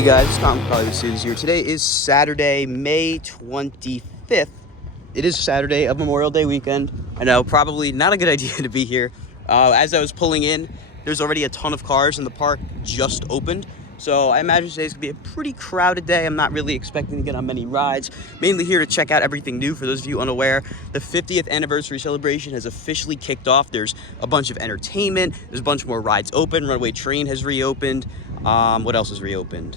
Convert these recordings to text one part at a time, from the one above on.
Hey guys, it's Tom College Students here. Today is Saturday, May 25th. It is Saturday of Memorial Day weekend. I know, probably not a good idea to be here. As I was pulling in, there's already a ton of cars and the park just opened. So I imagine today's gonna be a pretty crowded day. I'm not really expecting to get on many rides. Mainly here to check out everything new. For those of you unaware, the 50th anniversary celebration has officially kicked off. There's a bunch of entertainment. There's a bunch more rides open. Runaway Train has reopened. What else is reopened?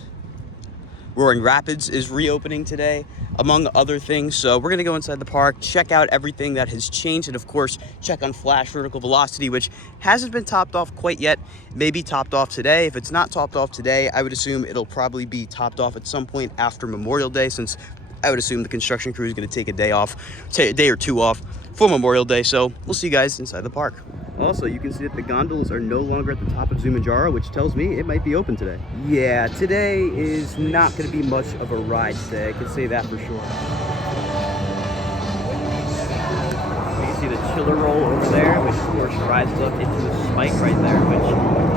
Roaring Rapids is reopening today, among other things. So we're gonna go inside the park, check out everything that has changed, and of course, check on Flash Vertical Velocity, which hasn't been topped off quite yet. Maybe topped off today. If it's not topped off today, I would assume it'll probably be topped off at some point after Memorial Day, since I would assume the construction crew is gonna take a day off, a day or two off for Memorial Day. So we'll see you guys inside the park. Also, you can see that the gondolas are no longer at the top of Zumajara, which tells me it might be open today. Yeah, today is not going to be much of a ride today. I can say that for sure. You can see the chiller roll over there, which of course rises up into the spike right there, which,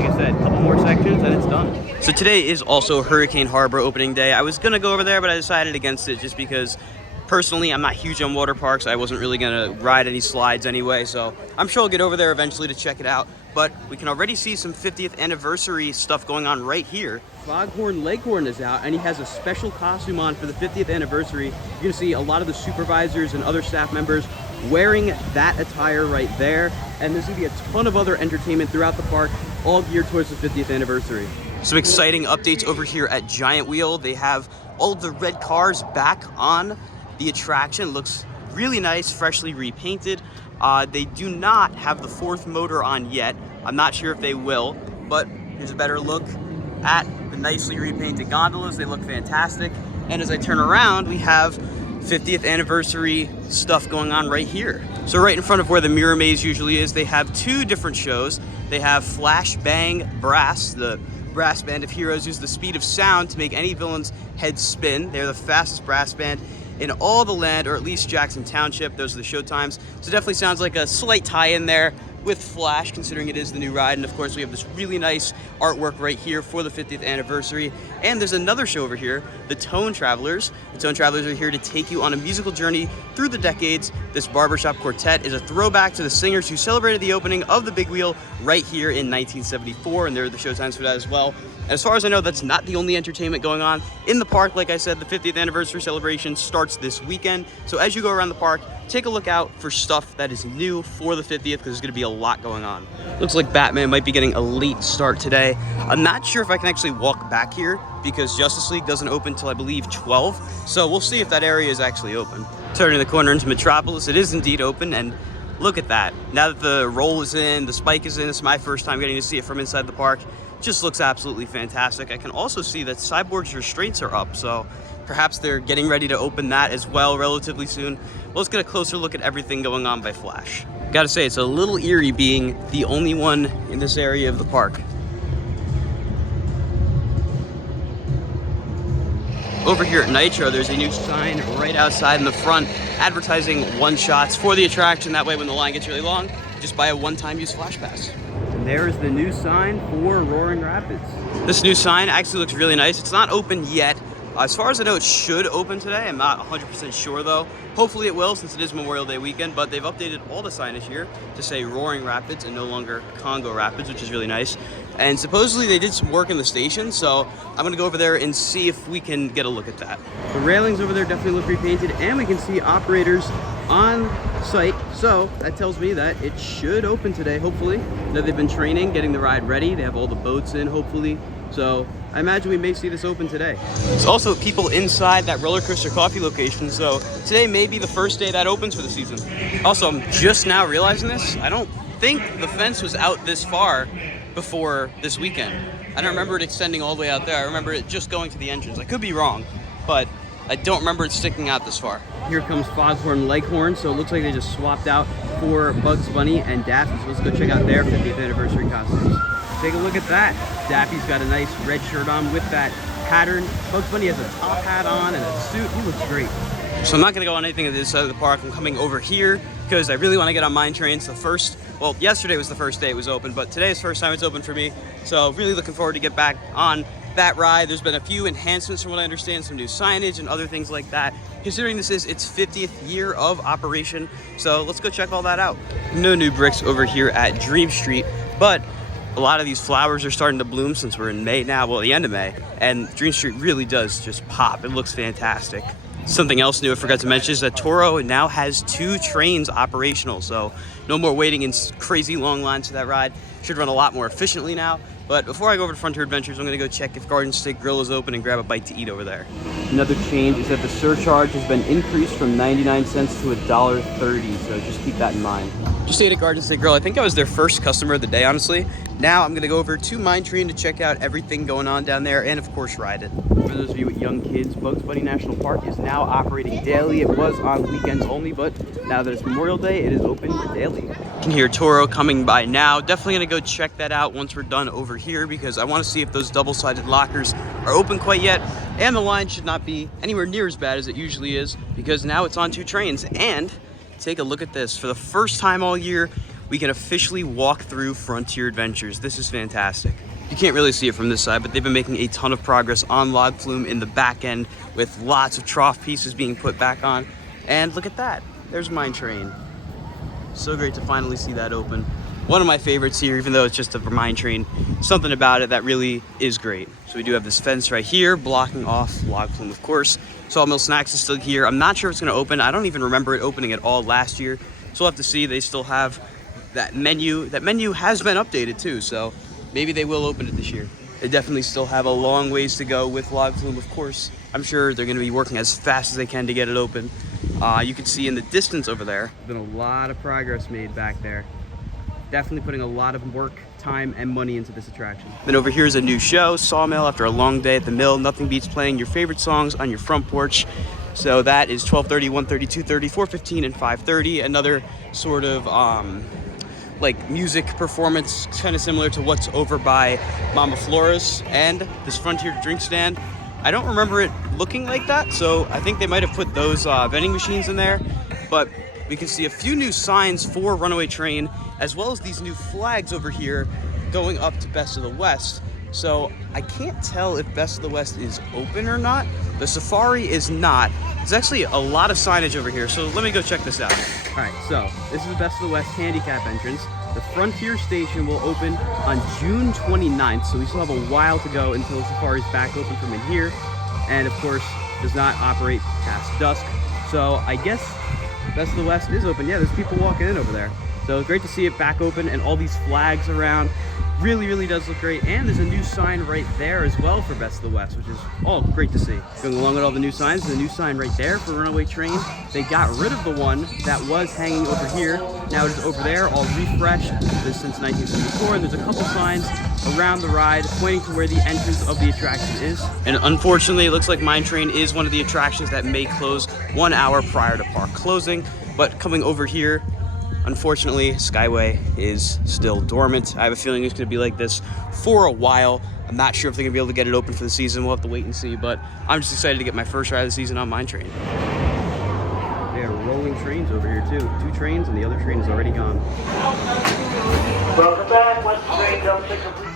like I said, a couple more sections and it's done. So today is also Hurricane Harbor opening day. I was going to go over there, but I decided against it just because personally, I'm not huge on water parks. I wasn't really gonna ride any slides anyway, so I'm sure I'll get over there eventually to check it out. But we can already see some 50th anniversary stuff going on right here. Foghorn Leghorn is out, and he has a special costume on for the 50th anniversary. You're gonna see a lot of the supervisors and other staff members wearing that attire right there. And there's gonna be a ton of other entertainment throughout the park, all geared towards the 50th anniversary. Some exciting updates over here at Giant Wheel. They have all of the red cars back on the attraction. Looks really nice, freshly repainted. They do not have the fourth motor on yet. I'm not sure if they will, but here's a better look at the nicely repainted gondolas. They look fantastic. And as I turn around, we have 50th anniversary stuff going on right here. So right in front of where the Mirror Maze usually is, they have two different shows. They have Flash Bang Brass. The brass band of heroes use the speed of sound to make any villain's head spin. They're the fastest brass band in all the land, or at least Jackson Township. Those are the show times. So it definitely sounds like a slight tie-in there with Flash, considering it is the new ride. And of course, we have this really nice artwork right here for the 50th anniversary. And there's another show over here, the Tone Travelers. The Tone Travelers are here to take you on a musical journey through the decades. This barbershop quartet is a throwback to the singers who celebrated the opening of the Big Wheel right here in 1974, and there are the show times for that as well. And as far as I know, that's not the only entertainment going on in the park. Like I said, the 50th anniversary celebration starts this weekend. So as you go around the park, take a look out for stuff that is new for the 50th, because there's gonna be a lot going on. Looks like Batman might be getting a late start today. I'm not sure if I can actually walk back here because Justice League doesn't open until I believe 12. So we'll see if that area is actually open. Turning the corner into Metropolis, it is indeed open, and look at that. Now that the roll is in, the spike is in, it's my first time getting to see it from inside the park. Just looks absolutely fantastic. I can also see that Cyborg's restraints are up, so perhaps they're getting ready to open that as well relatively soon. Well, let's get a closer look at everything going on by Flash. Gotta say, it's a little eerie being the only one in this area of the park. Over here at Nitro, there's a new sign right outside in the front advertising one-shots for the attraction. That way when the line gets really long, just buy a one-time use Flash Pass. And there's the new sign for Roaring Rapids. This new sign actually looks really nice. It's not open yet. As far as I know, it should open today. I'm not 100% sure though. Hopefully it will, since it is Memorial Day weekend, but they've updated all the signage here to say Roaring Rapids and no longer Congo Rapids, which is really nice. And supposedly they did some work in the station, so I'm gonna go over there and see if we can get a look at that. The railings over there definitely look repainted, and we can see operators on site, so that tells me that it should open today, hopefully. That they've been training, getting the ride ready. They have all the boats in, hopefully. So I imagine we may see this open today. There's also people inside that roller coaster coffee location, so today may be the first day that opens for the season. Also, I'm just now realizing this. I don't think the fence was out this far before this weekend. I don't remember it extending all the way out there. I remember it just going to the entrance. I could be wrong, but I don't remember it sticking out this far. Here comes Foghorn Leghorn, so it looks like they just swapped out for Bugs Bunny and Daffy. So let's go check out their 50th anniversary costumes. Take a look at that. Daffy's got a nice red shirt on with that pattern. Bugs Bunny has a top hat on and a suit. He looks great. So I'm not gonna go on anything at this side of the park. I'm coming over here because I really want to get on mine trains. Yesterday was the first day it was open, but today is the first time it's open for me. So really looking forward to get back on that ride. There's been a few enhancements from what I understand, some new signage and other things like that. Considering this is its 50th year of operation, so let's go check all that out. No new bricks over here at Dream Street, but a lot of these flowers are starting to bloom since we're in May now, well, the end of May, and Dream Street really does just pop. It looks fantastic. Something else new I forgot to mention is that Toro now has 2 trains operational, so no more waiting in crazy long lines for that ride. Should run a lot more efficiently now. But before I go over to Frontier Adventures, I'm gonna go check if Garden State Grill is open and grab a bite to eat over there. Another change is that the surcharge has been increased from 99 cents to $1.30, so just keep that in mind. Just ate at Garden State Grill. I think I was their first customer of the day, honestly. Now I'm gonna go over to Mine Train to check out everything going on down there and of course ride it. For those of you with young kids, Bugs Bunny National Park is now operating daily. It was on weekends only, but now that it's Memorial Day, it is open daily. You can hear Toro coming by now. Definitely gonna go check that out once we're done over here because I wanna see if those double-sided lockers are open quite yet. And the line should not be anywhere near as bad as it usually is because now it's on 2 trains. And take a look at this. For the first time all year, we can officially walk through Frontier Adventures. This is fantastic. You can't really see it from this side, but they've been making a ton of progress on log flume in the back end with lots of trough pieces being put back on. And look at that, there's Mine Train. So great to finally see that open. One of my favorites here, even though it's just a Mine Train, something about it that really is great. So we do have this fence right here blocking off log flume, of course. Sawmill Snacks is still here. I'm not sure if it's gonna open. I don't even remember it opening at all last year. So we'll have to see. They still have that menu. That menu has been updated too, so maybe they will open it this year. They definitely still have a long ways to go with log flume, of course. I'm sure they're gonna be working as fast as they can to get it open. You can see in the distance over there, there's been a lot of progress made back there. Definitely putting a lot of work, time, and money into this attraction. Then over here is a new show, Sawmill. After a long day at the mill, nothing beats playing your favorite songs on your front porch. So that is 12:30, 1:30, 2:30, 4:15, and 5:30. Another sort of like music performance, kind of similar to what's over by Mama Flora's. And this Frontier drink stand, I don't remember it looking like that, so I think they might have put those vending machines in there. But we can see a few new signs for Runaway Train, as well as these new flags over here going up to Best of the West. So I can't tell if Best of the West is open or not. The Safari is not. There's actually a lot of signage over here, so let me go check this out. All right, so this is the Best of the West handicap entrance. The Frontier Station will open on June 29th, so we still have a while to go until the Safari's back open from in here. And of course, does not operate past dusk. So I guess Best of the West is open. Yeah, there's people walking in over there. So great to see it back open and all these flags around. Really, really does look great. And there's a new sign right there as well for Best of the West, which is all great to see. Going along with all the new signs, there's a new sign right there for Runaway Train. They got rid of the one that was hanging over here. Now it is over there, all refreshed. This since 1974, and there's a couple signs around the ride pointing to where the entrance of the attraction is. And unfortunately, it looks like Mine Train is one of the attractions that may close 1 hour prior to park closing. But coming over here, unfortunately, Skyway is still dormant. I have a feeling it's going to be like this for a while. I'm not sure if they're going to be able to get it open for the season. We'll have to wait and see, but I'm just excited to get my first ride of the season on Mine Train. They are rolling trains over here too. 2 trains and the other train is already gone. Welcome back. Once the train jumps to complete.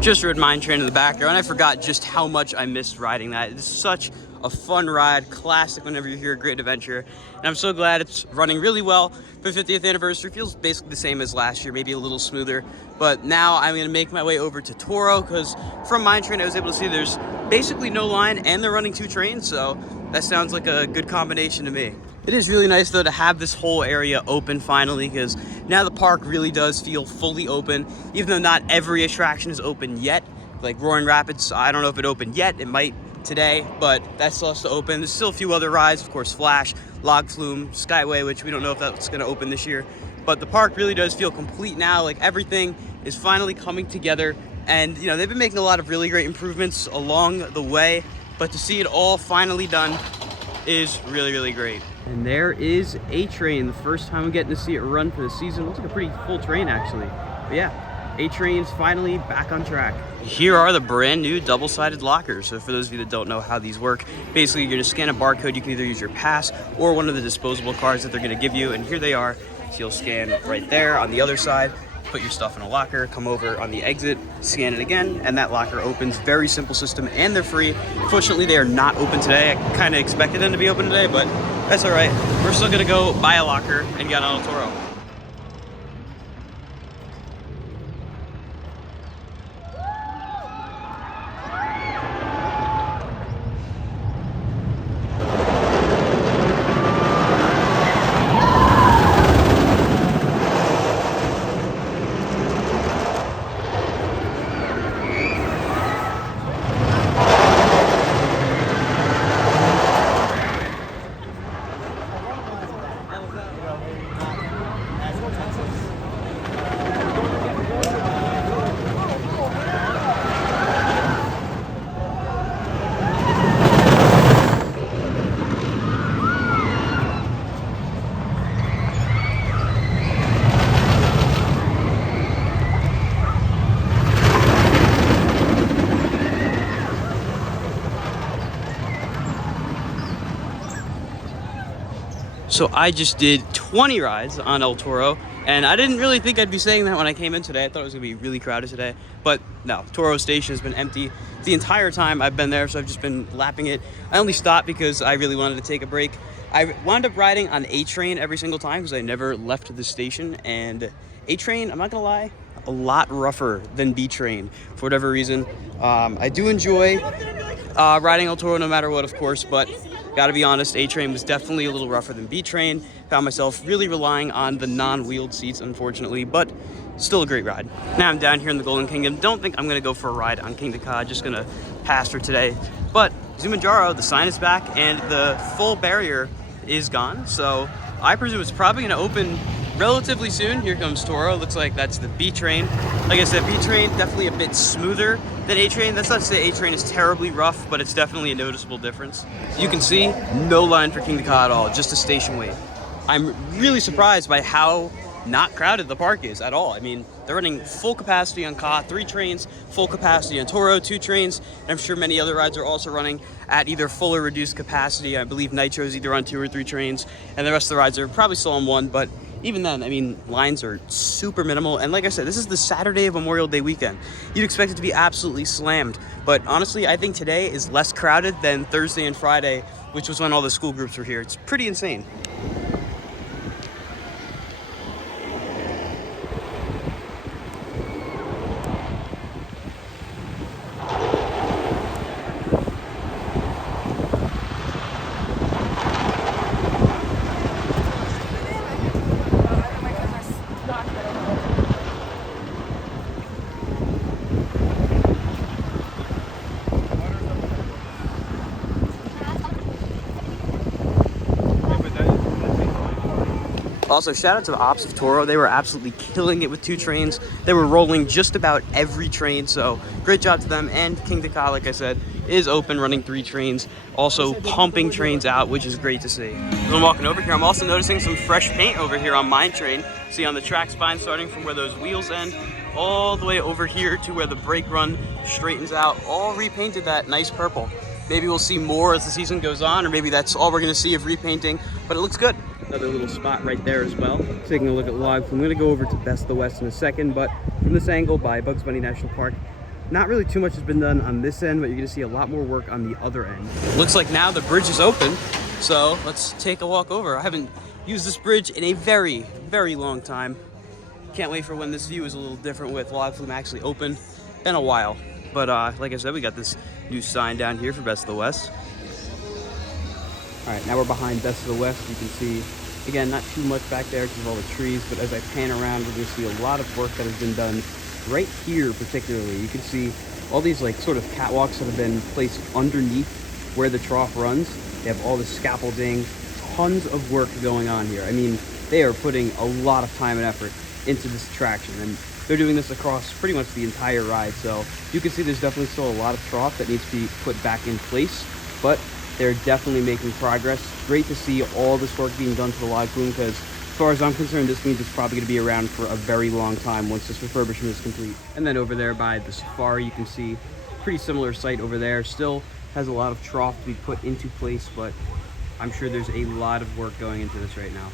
Just rode Mine Train in the background. I forgot just how much I missed riding that. It's such a fun ride, classic whenever you hear a great adventure. And I'm so glad it's running really well for 50th anniversary. Feels basically the same as last year, maybe a little smoother. But now I'm gonna make my way over to Toro because from Mine Train I was able to see there's basically no line and they're running 2 trains. So that sounds like a good combination to me. It is really nice though to have this whole area open finally, because now the park really does feel fully open, even though not every attraction is open yet. Like Roaring Rapids, I don't know if it opened yet, it might today, but that still has to open. There's still a few other rides, of course, Flash, Log Flume, Skyway, which we don't know if that's gonna open this year. But the park really does feel complete now, like everything is finally coming together. And you know, they've been making a lot of really great improvements along the way. but to see it all finally done is really, really great. And there is A-Train, the first time I'm getting to see it run for the season. Looks like a pretty full train actually. But yeah, A-Train's finally back on track. Here are the brand new double-sided lockers. So for those of you that don't know how these work, basically you're gonna scan a barcode. You can either use your pass or one of the disposable cards that they're gonna give you. And here they are. So you'll scan right there on the other side, put your stuff in a locker, come over on the exit, scan it again, and that locker opens. Very simple system, and they're free. Fortunately, they are not open today. I kind of expected them to be open today, but that's all right. We're still gonna go buy a locker and get on El Toro. So I just did 20 rides on El Toro, and I didn't really think I'd be saying that when I came in today. I thought it was gonna be really crowded today, but no, Toro Station has been empty the entire time I've been there, so I've just been lapping it. I only stopped because I really wanted to take a break. I wound up riding on A-Train every single time because I never left the station, and A-Train, I'm not gonna lie, a lot rougher than B-Train for whatever reason. I do enjoy riding El Toro no matter what, of course, but gotta be honest, A-Train was definitely a little rougher than B-Train. Found myself really relying on the non-wheeled seats, unfortunately, but still a great ride. Now I'm down here in the Golden Kingdom. Don't think I'm gonna go for a ride on King Ka, just gonna pass for today. But Zumanjaro, the sign is back and the full barrier is gone. So I presume it's probably gonna open relatively soon. Here comes Toro. Looks like that's the B-Train. Like I said, B-Train definitely a bit smoother than A-Train. That's not to say A-Train is terribly rough, but it's definitely a noticeable difference. You can see no line for King Ka at all, just a station wait. I'm really surprised by how not crowded the park is at all. I mean, they're running full capacity on Ka, 3 trains, full capacity on Toro, 2 trains. And I'm sure many other rides are also running at either full or reduced capacity. I believe Nitro is either on 2 or 3 trains, and the rest of the rides are probably still on 1, but even then, I mean, lines are super minimal. And like I said, this is the Saturday of Memorial Day weekend. You'd expect it to be absolutely slammed. But honestly, I think today is less crowded than Thursday and Friday, which was when all the school groups were here. It's pretty insane. Also, shout out to the ops of Toro. They were absolutely killing it with 2 trains. They were rolling just about every train, so great job to them. And King Ka, like I said, is open, running 3 trains, also pumping trains out, which is great to see. As I'm walking over here, I'm also noticing some fresh paint over here on Mine Train. See on the track spine, starting from where those wheels end, all the way over here to where the brake run straightens out, all repainted that nice purple. Maybe we'll see more as the season goes on, or maybe that's all we're gonna see of repainting, but it looks good. Another little spot right there as well. Taking a look at logs. I'm gonna go over to Best of the West in a second, but from this angle by Bugs Bunny National Park, not really too much has been done on this end, but you're gonna see a lot more work on the other end. Looks like now the bridge is open, so let's take a walk over. I haven't used this bridge in a very, very long time. Can't wait for when this view is a little different with log flume actually open. Been a while, but like I said, we got this new sign down here for Best of the West. All right, now we're behind Best of the West. You can see, again, not too much back there because of all the trees, but as I pan around, we're gonna see a lot of work that has been done right here particularly. You can see all these like sort of catwalks that have been placed underneath where the trough runs. They have all the scaffolding, tons of work going on here. I mean, they are putting a lot of time and effort into this attraction, and they're doing this across pretty much the entire ride. So you can see there's definitely still a lot of trough that needs to be put back in place, but they're definitely making progress. Great to see all this work being done to the log flume, because as far as I'm concerned, this means it's probably going to be around for a very long time once this refurbishment is complete. And then over there by the safari, you can see pretty similar site over there. Still has a lot of trough to be put into place, but I'm sure there's a lot of work going into this right now.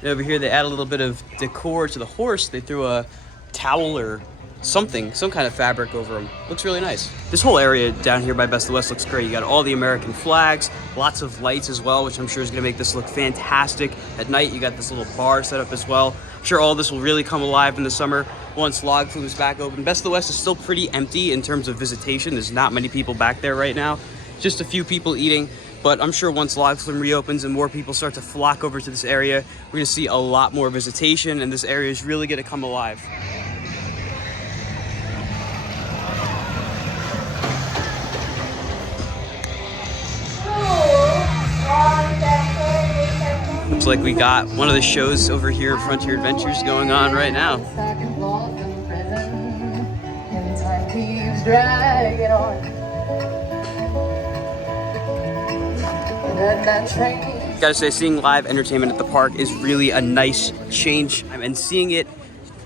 And over here, they add a little bit of decor to the horse. They threw a towel or something, some kind of fabric over them. Looks really nice. This whole area down here by Best of the West looks great. You got all the American flags, lots of lights as well, which I'm sure is going to make this look fantastic. At night, you got this little bar set up as well. I'm sure all this will really come alive in the summer once log flume is back open. Best of the West is still pretty empty in terms of visitation. There's not many people back there right now. Just a few people eating. But I'm sure once log flume reopens and more people start to flock over to this area, we're going to see a lot more visitation, and this area is really going to come alive. Looks like we got one of the shows over here, Frontier Adventures, going on right now. Gotta say, seeing live entertainment at the park is really a nice change, and seeing it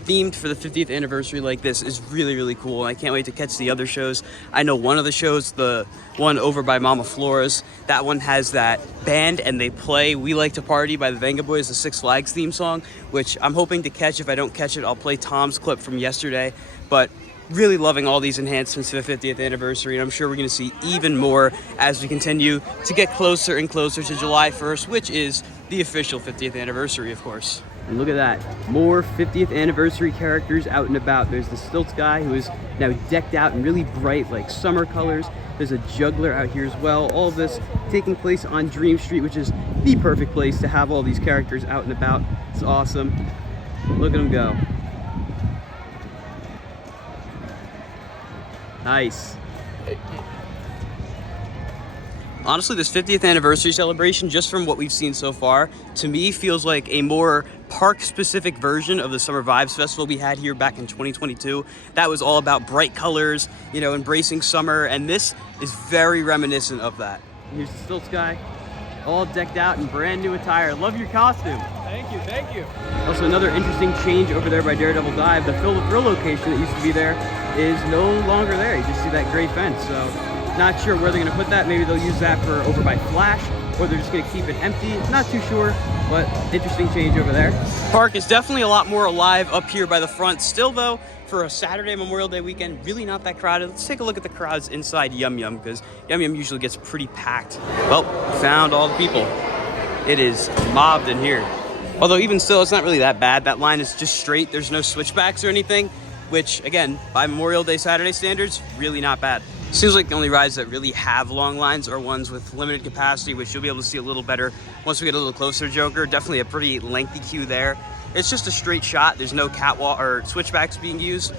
themed for the 50th anniversary like this is really, really cool. I can't wait to catch the other shows. I know one of the shows, the one over by Mama Flora's, that one has that band and they play We Like to Party by the Venga Boys, the Six Flags theme song, which I'm hoping to catch. If I don't catch it, I'll play Tom's clip from yesterday. But really loving all these enhancements to the 50th anniversary, and I'm sure we're going to see even more as we continue to get closer and closer to July 1st, which is the official 50th anniversary, of course. And look at that, more 50th anniversary characters out and about. There's the Stilts guy, who is now decked out in really bright, like, summer colors. There's a juggler out here as well. All of this taking place on Dream Street, which is the perfect place to have all these characters out and about. It's awesome. Look at them go. Nice. Honestly, this 50th anniversary celebration, just from what we've seen so far, to me feels like a more park-specific version of the Summer Vibes Festival we had here back in 2022. That was all about bright colors, you know, embracing summer, and this is very reminiscent of that. Here's the Stilts guy, all decked out in brand new attire. Love your costume. Thank you, thank you. Also, another interesting change over there by Daredevil Dive. The Fill the Thrill location that used to be there is no longer there. You just see that gray fence, so not sure where they're going to put that. Maybe they'll use that for over by Flash, or they're just going to keep it empty. Not too sure, but interesting change over there. Park is definitely a lot more alive up here by the front. Still, though, for a Saturday Memorial Day weekend, really not that crowded. Let's take a look at the crowds inside Yum Yum, because Yum Yum usually gets pretty packed. Well, found all the people. It is mobbed in here. Although even still, it's not really that bad. That line is just straight. There's no switchbacks or anything, which, again, by Memorial Day Saturday standards, really not bad. Seems like the only rides that really have long lines are ones with limited capacity, which you'll be able to see a little better once we get a little closer to Joker. Definitely a pretty lengthy queue there. It's just a straight shot. There's no catwalk or switchbacks being used,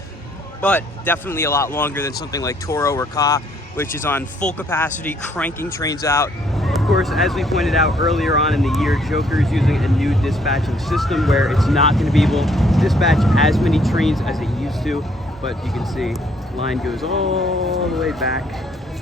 but definitely a lot longer than something like Toro or Ka, which is on full capacity, cranking trains out. Of course, as we pointed out earlier on in the year, Joker is using a new dispatching system where it's not going to be able to dispatch as many trains as it used to, but you can see the line goes all the way back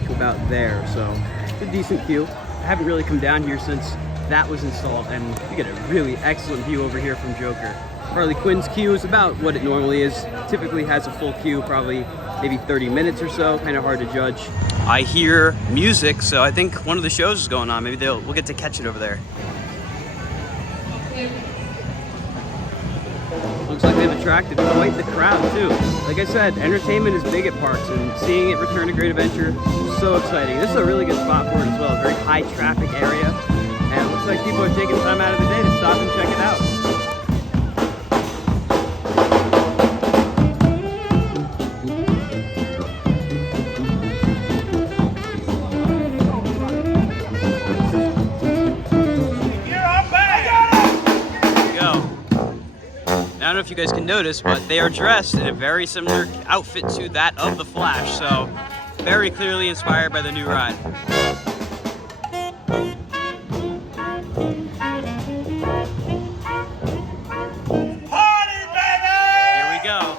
to about there, so it's a decent queue. I haven't really come down here since that was installed, and you get a really excellent view over here from Joker. Harley Quinn's queue is about what it normally is. Typically has a full queue, probably maybe 30 minutes or so, kind of hard to judge. I hear music, so I think one of the shows is going on. Maybe we'll get to catch it over there. Looks like they've attracted quite the crowd too. Like I said, entertainment is big at parks, and seeing it return to Great Adventure is so exciting. This is a really good spot for it as well. A very high traffic area, and it looks like people are taking time out of the day to stop and check it out. I don't know if you guys can notice, but they are dressed in a very similar outfit to that of the Flash, so very clearly inspired by the new ride. Party, baby! Here we go.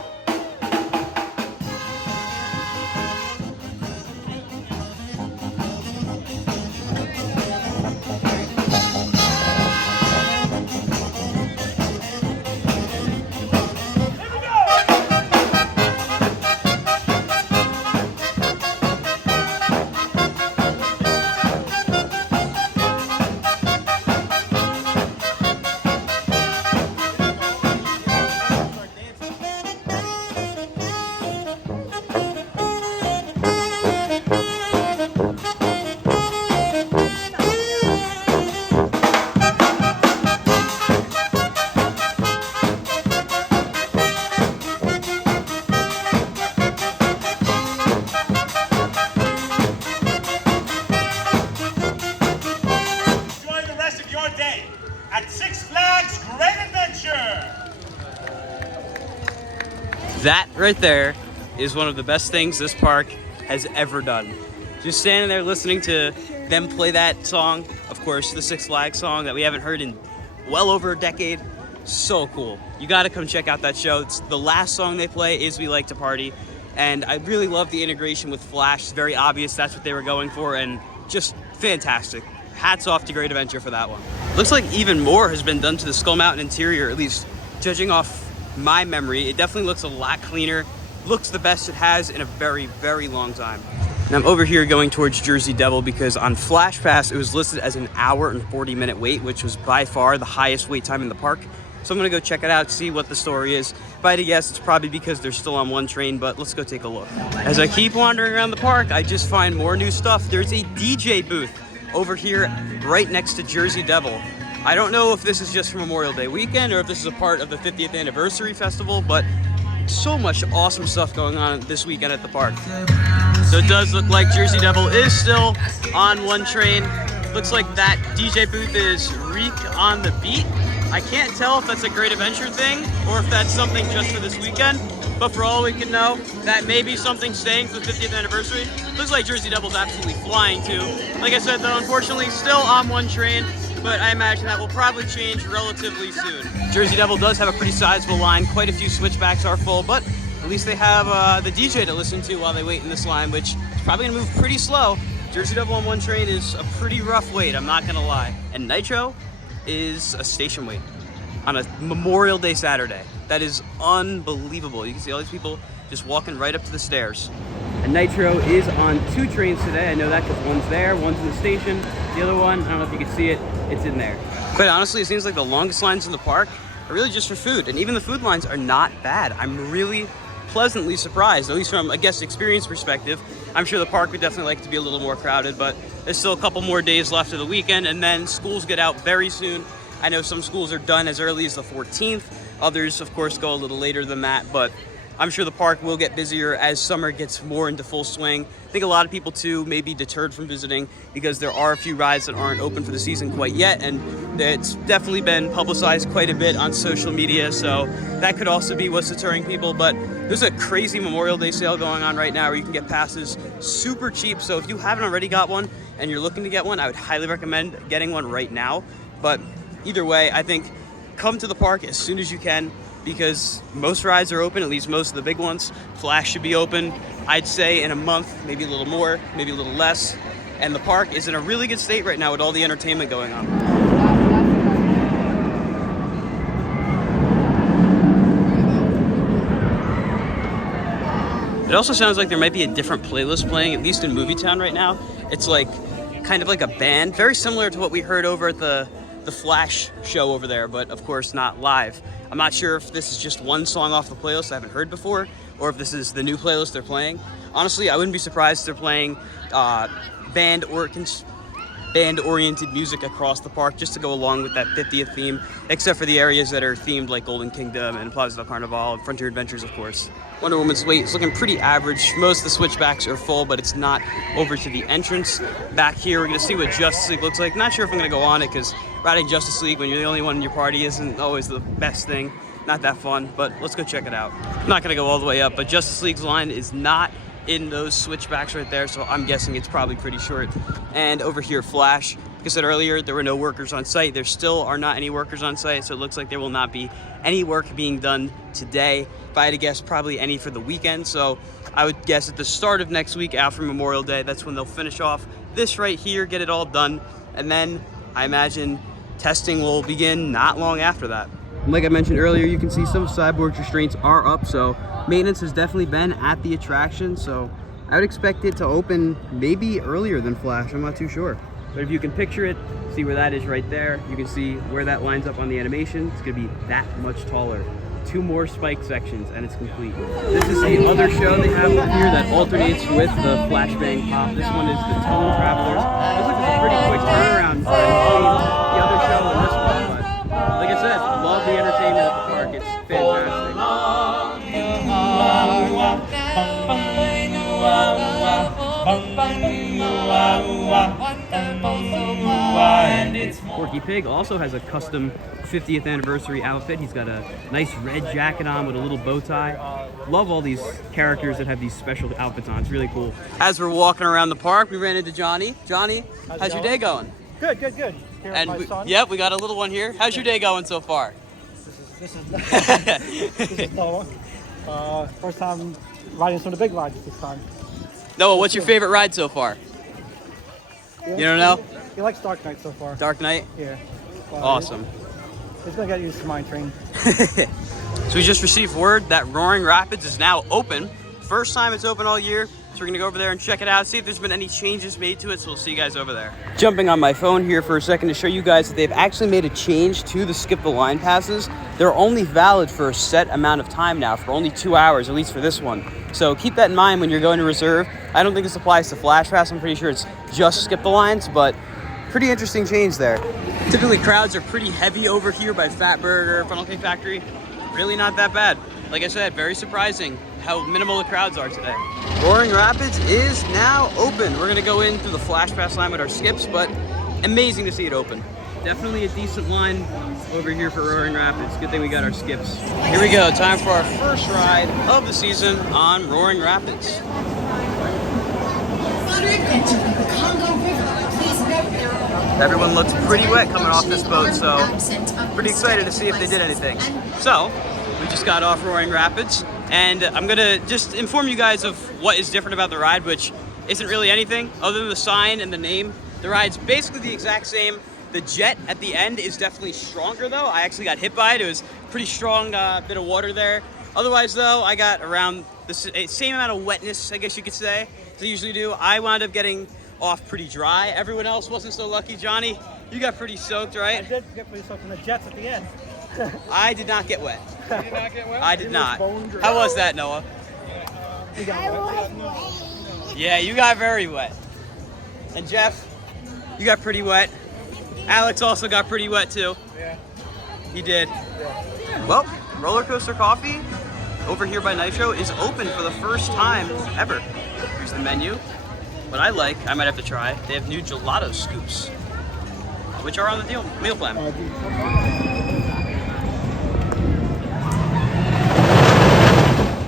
That right there is one of the best things this park has ever done. Just standing there listening to them play that song, of course, the Six Flags song that we haven't heard in well over a decade. So cool. You gotta come check out that show. It's the last song they play is We Like to Party. And I really love the integration with Flash. It's very obvious that's what they were going for, and just fantastic. Hats off to Great Adventure for that one. Looks like even more has been done to the Skull Mountain interior, at least judging off my memory. It definitely looks a lot cleaner. Looks the best it has in a very, very long time. And I'm over here going towards Jersey Devil because on Flash Pass, it was listed as an hour and 40-minute wait, which was by far the highest wait time in the park. So I'm gonna go check it out, see what the story is. If I had to guess, it's probably because they're still on one train, but let's go take a look. As I keep wandering around the park, I just find more new stuff. There's a DJ booth over here right next to Jersey Devil. I don't know if this is just for Memorial Day weekend or if this is a part of the 50th anniversary festival, but so much awesome stuff going on this weekend at the park. So it does look like Jersey Devil is still on one train. Looks like that DJ booth is Reek on the Beat. I can't tell if that's a Great Adventure thing or if that's something just for this weekend, but for all we can know, that may be something staying for the 50th anniversary. Looks like Jersey Devil's absolutely flying too. Like I said though, unfortunately still on one train, but I imagine that will probably change relatively soon. Jersey Devil does have a pretty sizable line. Quite a few switchbacks are full, but at least they have the DJ to listen to while they wait in this line, which is probably gonna move pretty slow. Jersey Devil on one train is a pretty rough wait, I'm not gonna lie. And Nitro is a station wait on a Memorial Day Saturday. That is unbelievable. You can see all these people just walking right up to the stairs. And Nitro is on two trains today. I know that because one's there, one's in the station. The other one, I don't know if you can see it, it's in there. Quite honestly, it seems like the longest lines in the park are really just for food. And even the food lines are not bad. I'm really pleasantly surprised, at least from a guest experience perspective. I'm sure the park would definitely like to be a little more crowded, but there's still a couple more days left of the weekend, and then schools get out very soon. I know some schools are done as early as the 14th. Others, of course, go a little later than that, but I'm sure the park will get busier as summer gets more into full swing. I think a lot of people, too, may be deterred from visiting because there are a few rides that aren't open for the season quite yet, and it's definitely been publicized quite a bit on social media, so that could also be what's deterring people. But there's a crazy Memorial Day sale going on right now where you can get passes super cheap, so if you haven't already got one and you're looking to get one, I would highly recommend getting one right now. But either way, I think come to the park as soon as you can, because most rides are open, at least most of the big ones. Flash should be open, I'd say, in a month, maybe a little more, maybe a little less. And the park is in a really good state right now with all the entertainment going on. It also sounds like there might be a different playlist playing, at least in Movie Town right now. It's like kind of like a band, very similar to what we heard over at the Flash show over there, but of course not live. I'm not sure if this is just one song off the playlist I haven't heard before, or if this is the new playlist they're playing. Honestly, I wouldn't be surprised if they're playing band-oriented music across the park just to go along with that 50th theme, except for the areas that are themed like Golden Kingdom and Plaza del Carnaval and Frontier Adventures, of course. Wonder Woman's wait is looking pretty average. Most of the switchbacks are full, but it's not over to the entrance. Back here, we're gonna see what Justice League looks like. Not sure if I'm gonna go on it, because riding Justice League when you're the only one in your party isn't always the best thing. Not that fun, but let's go check it out. I'm not gonna go all the way up, but Justice League's line is not in those switchbacks right there, so I'm guessing it's probably pretty short. And over here, Flash. Like I said earlier, there were no workers on site. There still are not any workers on site, so it looks like there will not be any work being done today. If I had to guess, probably any for the weekend, so I would guess at the start of next week after Memorial Day, that's when they'll finish off this right here, get it all done, and then I imagine testing will begin not long after that. Like I mentioned earlier, you can see some sideboard restraints are up, so maintenance has definitely been at the attraction, so I would expect it to open maybe earlier than Flash. I'm not too sure. But if you can picture it, see where that is right there. You can see where that lines up on the animation. It's gonna be that much taller. 2 more spike sections and it's complete. This is the other show they have up here that alternates with the flashbang pop. This one is the Tunnel Travelers. This looks like a pretty quick turnaround between the other show and this one, but like I said, love the entertainment at the park. It's fantastic. Of Porky Pig also has a custom 50th anniversary outfit. He's got a nice red jacket on with a little bow tie. Love all these characters that have these special outfits on. It's really cool. As we're walking around the park, we ran into Johnny. Johnny, how's your day going? Good. Here with my son. Yep, we got a little one here. How's your day going so far? This is Noah. First time riding some of the big rides this time. Noah, what's your favorite ride so far? You don't know? He likes Dark Knight so far. Dark Knight? Yeah. Awesome. He's gonna get used to mine train. So we just received word that Roaring Rapids is now open. First time it's open all year. So we're gonna go over there and check it out, see if there's been any changes made to it, so we'll see you guys over there. Jumping on my phone here for a second to show you guys that they've actually made a change to the Skip the Line passes. They're only valid for a set amount of time now, for only 2 hours, at least for this one. So keep that in mind when you're going to reserve. I don't think this applies to Flash Pass, I'm pretty sure it's just Skip the Lines, but pretty interesting change there. Typically crowds are pretty heavy over here by Fatburger, Funnel Cake Factory. Really not that bad. Like I said, very surprising how minimal the crowds are today. Roaring Rapids is now open. We're gonna go in through the Flash Pass line with our skips, but amazing to see it open. Definitely a decent line over here for Roaring Rapids. Good thing we got our skips. Here we go, time for our first ride of the season on Roaring Rapids. Everyone looks pretty wet coming off this boat, so pretty excited to see if they did anything. So, we just got off Roaring Rapids, and I'm gonna just inform you guys of what is different about the ride, which isn't really anything other than the sign and the name. The ride's basically the exact same. The jet at the end is definitely stronger though. I actually got hit by it. It was pretty strong bit of water there. Otherwise though, I got around the same amount of wetness, I guess you could say, as I usually do. I wound up getting off pretty dry. Everyone else wasn't so lucky. Johnny, you got pretty soaked, right? I did get pretty soaked in the jets at the end. I did not get wet. You did not get wet? I did not. How was that, Noah? You got wet. Yeah, you got very wet. And Jeff, you got pretty wet. Alex also got pretty wet too. Yeah. He did. Well, Roller Coaster Coffee over here by Nitro is open for the first time ever. Here's the menu. What I like, I might have to try, they have new gelato scoops, which are on the meal plan.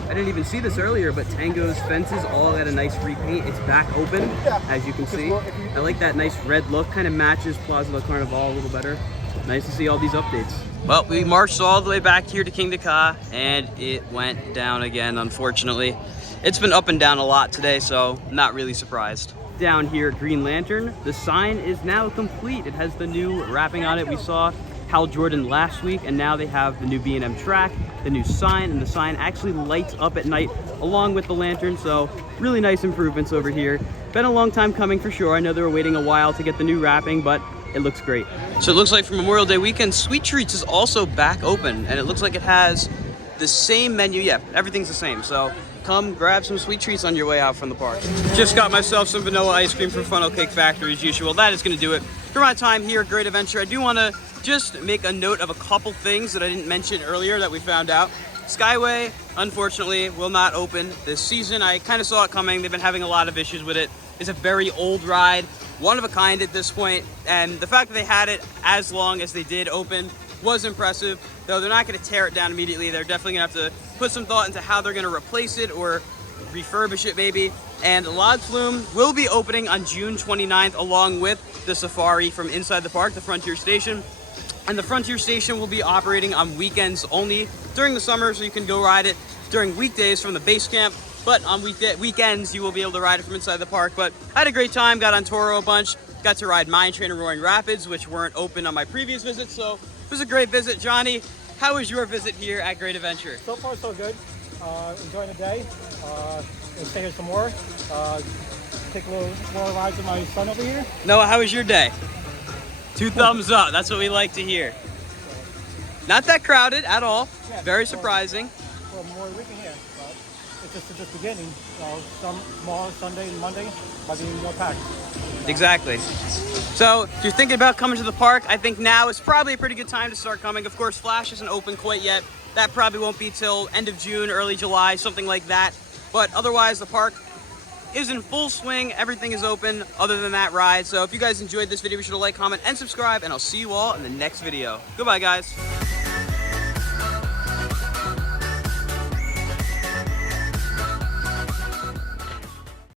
I didn't even see this earlier, but Tango's fences all got a nice repaint. It's back open, as you can see. I like that nice red look, kind of matches Plaza del Carnaval a little better. Nice to see all these updates. Well, we marched all the way back here to King Ka, and it went down again, unfortunately. It's been up and down a lot today, so not really surprised. Down here at Green Lantern, the sign is now complete. It has the new wrapping on it. We saw Hal Jordan last week, and now they have the new B&M track, the new sign, and the sign actually lights up at night along with the lantern, so really nice improvements over here. Been a long time coming for sure. I know they were waiting a while to get the new wrapping, but it looks great. So it looks like for Memorial Day weekend, Sweet Treats is also back open, and it looks like it has the same menu. Yeah, everything's the same, so come grab some Sweet Treats on your way out from the park. Just got myself some vanilla ice cream from Funnel Cake Factory as usual. That is going to do it for my time here at Great Adventure. I do want to just make a note of a couple things that I didn't mention earlier that we found out. Skyway, unfortunately, will not open this season. I kind of saw it coming. They've been having a lot of issues with it. It's a very old ride, one of a kind at this point, and the fact that they had it as long as they did open was impressive, though they're not going to tear it down immediately. They're definitely going to have to put some thought into how they're going to replace it or refurbish it maybe. And Lodge Flume will be opening on June 29th along with the Safari from inside the park, the Frontier Station. And the Frontier Station will be operating on weekends only during the summer, so you can go ride it during weekdays from the base camp. But on weekends, you will be able to ride it from inside the park. But I had a great time, got on Toro a bunch, got to ride Mine Train and Roaring Rapids, which weren't open on my previous visit, so it was a great visit. Johnny, how was your visit here at Great Adventure? So far, so good. Enjoying the day. Gonna stay here some more. Take a little more rides with my son over here. Noah, how was your day? 2 thumbs up. That's what we like to hear. Not that crowded at all. Yeah, very surprising. Well, more weekend here, but it's just beginning. Tomorrow, Sunday, and Monday might be more packed. Exactly. So if you're thinking about coming to the park, I think now is probably a pretty good time to start coming. Of course, Flash isn't open quite yet. That probably won't be till end of June, early July, something like that. But otherwise, the park is in full swing. Everything is open other than that ride. So if you guys enjoyed this video, be sure to like, comment, and subscribe, and I'll see you all in the next video. Goodbye, guys.